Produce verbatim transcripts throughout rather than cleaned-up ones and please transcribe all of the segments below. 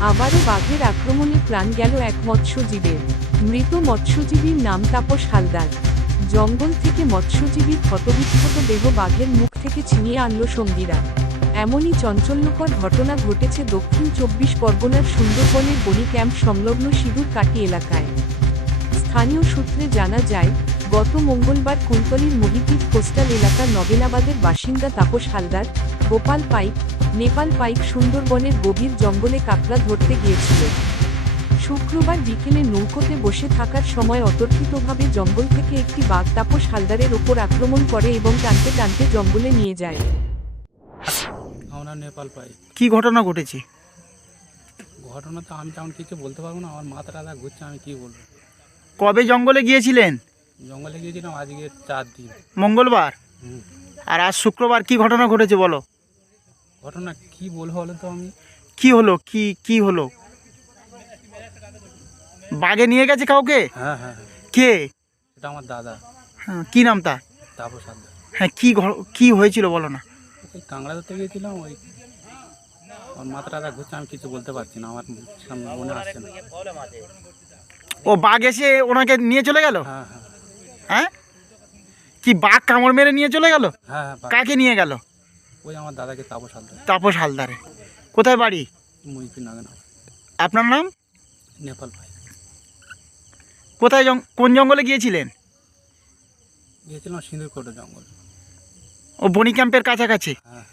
আবারও বাঘের আক্রমণে প্রাণ গেল এক মৎস্যজীবীর। মৃত মৎস্যজীবীর নাম তাপস হালদার। জঙ্গল থেকে মৎস্যজীবীর ক্ষতবিক্ষত দেহ বাঘের মুখ থেকে ছিনিয়ে আনল সঙ্গীরা। এমনই চাঞ্চল্যকর ঘটনা ঘটেছে দক্ষিণ চব্বিশ পরগনার সুন্দরবনের বনি ক্যাম্প সংলগ্ন সিঁদুর কাটি এলাকায়। স্থানীয় সূত্রে জানা যায়, গত মঙ্গলবার কুলতলির মহিপিট কোস্টাল এলাকার নগেনাবাদের বাসিন্দা তাপস হালদার, গোপাল পাইক, নেপাল পাইক সুন্দরবনের গভীর জঙ্গলে কাঁকড়া ধরতে গিয়েছিল। শুক্রবার বিকেলে নৌকোতে বসে থাকার সময় অতর্কিতভাবে জঙ্গল থেকে একটি বাঘ তাপস হালদারের ওপর আক্রমণ করে এবং টানতে টানতে জঙ্গলে নিয়ে যায়। নেপাল পাই কি ঘটনা ঘটেছে? ঘটনা তো আমি তেমন কিছু বলতে পারবো না, আমার মাথা টাথা ঘুরছে, আমি কি বলবো। কবে জঙ্গলে গিয়েছিলেন? জঙ্গলে গিয়েছিলাম আজকে চার দিন। মঙ্গলবার। হুম। আর আজ শুক্রবার কি ঘটনা ঘটেছে বলো? ঘটনা কি বলবো বলো তো আমি। কি হলো? কি কি হলো? বাঘে নিয়ে গেছে কাউকে? হ্যাঁ হ্যাঁ হ্যাঁ। কে? এটা আমার দাদা। হ্যাঁ, কি নাম তার? তাপস হালদার। হ্যাঁ, কি কি হয়েছিল বলো না। ওই কাঁকড়া ধরতে গিয়েছিলাম, ওই আমার মাথা টাথা ঘুরছে, আমি কিছু বলতে পারছি না, আমার সামনে মনে আসছে না। ও বাঘ এসে ওনাকে নিয়ে চলে গেল? হ্যাঁ হ্যাঁ হ্যাঁ, কি বাঘ কামড় মেরে নিয়ে চলে গেল? হ্যাঁ হ্যাঁ। কাকে নিয়ে গেল? ওই আমার দাদাকে, তাপস হালদার। তাপস হালদারে। কোথায় বাড়ি? মুইপি নাগানা। আপনার নাম? নেপাল পাই। কোথায় কোন জঙ্গলে গিয়েছিলেন? গিয়েছিলাম সিঁদুরকোট জঙ্গল। ও বনি ক্যাম্পের কাছাকাছি। হ্যাঁ।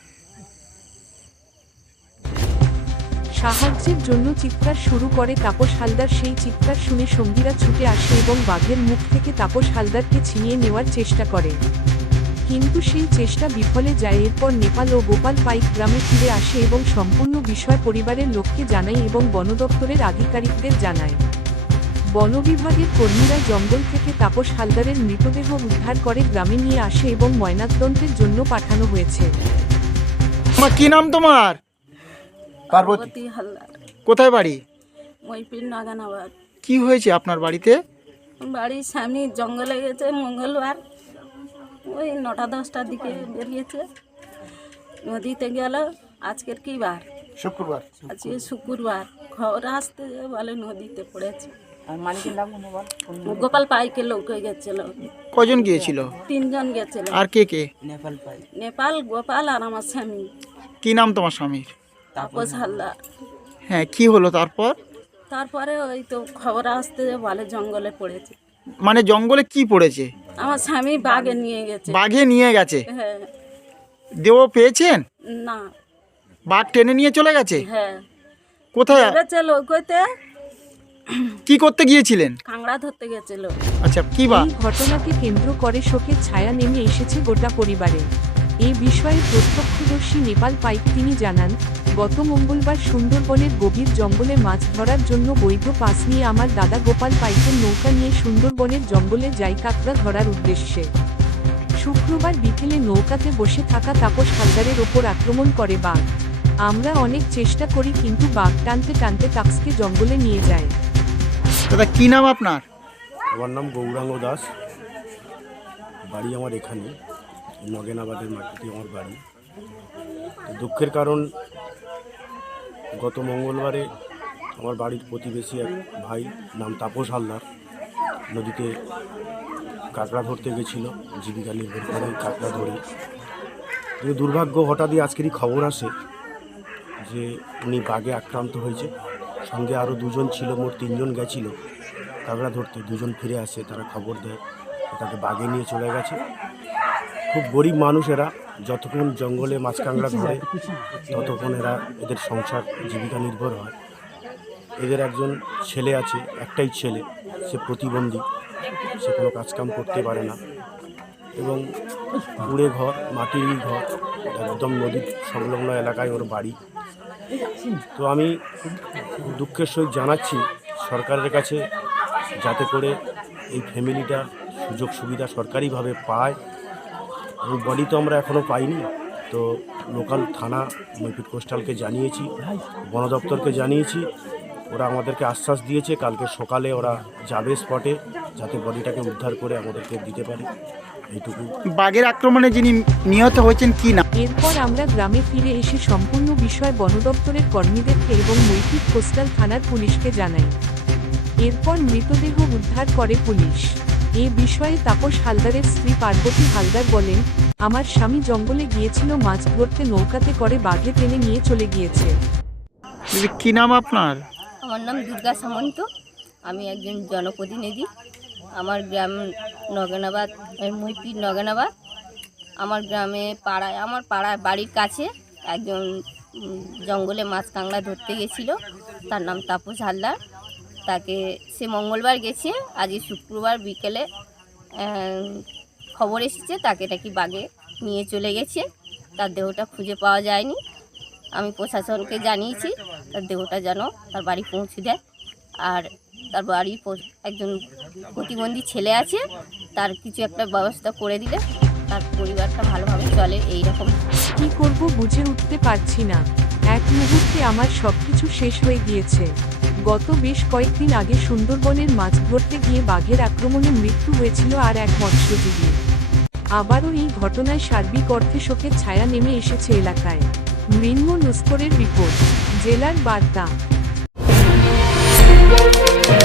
সাহায্যের জন্য চিৎকার শুরু করে তাপস হালদার। সেই চিৎকার শুনে সঙ্গীরা ছুটে আসে এবং বাঘের মুখ থেকে তাপস হালদারকে ছিনিয়ে নেওয়ার চেষ্টা করে, কিন্তু সেই চেষ্টা বিফলে যায়। এরপর নেপাল ও গোপাল পাইক গ্রামে ফিরে আসে এবং সম্পূর্ণ বিষয় পরিবারের লোককে জানায় এবং বন দপ্তরের আধিকারিকদের জানায়। বন বিভাগের কর্মীরা জঙ্গল থেকে তাপস হালদারের মৃতদেহ উদ্ধার করে গ্রামে নিয়ে আসে এবং ময়নাতদন্তের জন্য পাঠানো হয়েছে। কি নাম তোমার? পার্বতী হালদার। কোথায় বাড়ি? মইপির নাগানাবাদ। কি হয়েছে আপনার বাড়িতে? বাড়ির সামনে জঙ্গলে গেছে মঙ্গলবার, ওই নটা দশটার দিকে বেরিয়েছে, নদীতে গেল। আজকের কি বার? শুক্রবার। আজকে শুক্রবার। খবর আসতে বলে নদীতে পড়েছে। গোপাল পাইকে লোক গেছিল। কজন গিয়েছিল? তিনজন গেছিল। আর কে কে? নেপাল পাই, নেপাল, গোপাল আর আমার স্বামী। কি নাম তোমার স্বামীর? তাপস হালদার। হ্যাঁ, কি হলো তারপর? তারপরে ওই তো খবর আসতে বলে জঙ্গলে পড়েছে। মানে জঙ্গলে কি পড়েছে? আমার স্বামী বাঘে নিয়ে গেছে। বাঘে নিয়ে গেছে? হ্যাঁ। দেহ পেয়েছেন? না। বাঘ টেনে নিয়ে চলে গেছে? হ্যাঁ। কোথায়? লোকতে কি করতে গিয়েছিলেন? কাঁকড়া ধরতে গেছিল। আচ্ছা, কি বা? এই ঘটনাকে কেন্দ্র করে শোকের ছায়া নেমে এসেছে গোটা পরিবারে। এই বিষয়ে প্রত্যক্ষদর্শী নেপাল পাইক তিনি জানান, গত মঙ্গলবার সুন্দরবনের গভীর জঙ্গলে মাছ ধরার জন্য বৈধ পাস নিয়ে আমার দাদা গোপাল পাইকের নৌকা নিয়ে সুন্দরবনের জঙ্গলে যায় কাঁকড়া ধরার উদ্দেশ্যে। শুক্রবার বিকেলে নৌকাতে বসে থাকা তাপস হালদারের ওপর আক্রমণ করে বাঘ। আমরা অনেক চেষ্টা করি, কিন্তু বাঘ টানতে টানতে তাপসকে জঙ্গলে নিয়ে যায়। দাদা, কি নাম আপনার? আমার নাম গৌরাঙ্গ দাস। বাড়ি আমার এখানে নগেনাবাদের মাটিতে আমার বাড়ি। দুঃখের কারণ, গত মঙ্গলবারে আমার বাড়ির প্রতিবেশী এক ভাই নাম তাপস হালদার নদীতে কাঁকড়া ধরতে গেছিল, জীবিকা নির্ভর করে কাঁকড়া ধরে। কিন্তু দুর্ভাগ্য, হঠাৎই আজকেরই খবর আসে যে উনি বাঘে আক্রান্ত হয়েছে। সঙ্গে আরও দুজন ছিল, মোট তিনজন গেছিল কাঁকড়া ধরতে। দুজন ফিরে আসে, তারা খবর দেয় তাকে বাঘে নিয়ে চলে গেছে। খুব গরিব মানুষ এরা, যতক্ষণ জঙ্গলে মাছ কাঁকড়া ধরে ততক্ষণ এরা এদের সংসার জীবিকা নির্ভর হয়। এদের একজন ছেলে আছে, একটাই ছেলে, সে প্রতিবন্ধী, সে কোনো কাজকাম করতে পারে না এবং কুড়ে ঘর, মাটির ঘর, একদম নদীর সংলগ্ন এলাকায় ওর বাড়ি। তো আমি খুব দুঃখের সহিত জানাচ্ছি সরকারের কাছে, যাতে করে এই ফ্যামিলিটা সুযোগ সুবিধা সরকারিভাবে পায়। এবং বডি তো আমরা এখনও পাইনি, তো লোকাল থানা মইপিট কোস্টালকে জানিয়েছি, বন দপ্তরকে জানিয়েছি। ওরা আমাদেরকে আশ্বাস দিয়েছে কালকে সকালে ওরা যাবে স্পটে, যাতে বডিটাকে উদ্ধার করে আমাদেরকে দিতে পারে। এইটুকু। বাঘের আক্রমণে যিনি নিহত হয়েছেন কি নাম? এরপর আমরা গ্রামে ফিরে এসে সম্পূর্ণ বিষয় বন দপ্তরের কর্মীদেরকে এবং মৈত্রী কোস্টাল থানার পুলিশকে জানাই। এরপর মৃতদেহ উদ্ধার করে পুলিশ। এ বিষয়ে তাপস হালদারের স্ত্রী পার্বতী হালদার বলেন, আমার স্বামী জঙ্গলে গিয়েছিল মাছ ধরতে, নৌকাতে করে বাঘে টেনে নিয়ে চলে গিয়েছে। দিদি, কি নাম আপনার? আমার নাম দুর্গা সামন্ত। আমি একজন জনপ্রতিনিধি। আমার গ্রাম নগেনাবাদ, মহিপির নগেনাবাদ। আমার গ্রামে পাড়ায়, আমার পাড়ায় বাড়ির কাছে একজন উম, জঙ্গলে মাছ কাঁকড়া ধরতে গেছিল। তার নাম তাপস হালদার। তাকে সে মঙ্গলবার গেছে, আজকে শুক্রবার বিকেলে আহ, খবর এসেছে তাকে নাকি বাঘে নিয়ে চলে গেছে। তার দেহটা খুঁজে পাওয়া যায়নি। আমি প্রশাসনকে জানিয়েছি তার দেহটা যেন তার বাড়ি পৌঁছে দেয়। আর তার বাড়ি পৌ- একজন প্রতিবন্ধী ছেলে আছে, তার কিছু একটা ব্যবস্থা করে দিলে তার পরিবারটা ভালোভাবে চলে। এই রকম কি করব বুঝে উঠতে পারছি না। এক মুহূর্তে আমার সবকিছু শেষ হয়ে গিয়েছে। গত বেশ কয়েকদিন আগে সুন্দরবনের মাছ ধরতে গিয়ে বাঘের আক্রমণে মৃত্যু হয়েছিল আর এক মৎস্যজীবী। আবারও এই ঘটনায় সার্বিক অর্থে শোকের ছায়া নেমে এসেছে এলাকায়। মৃন্ময় নস্করের রিপোর্ট, জেলার বার্তা।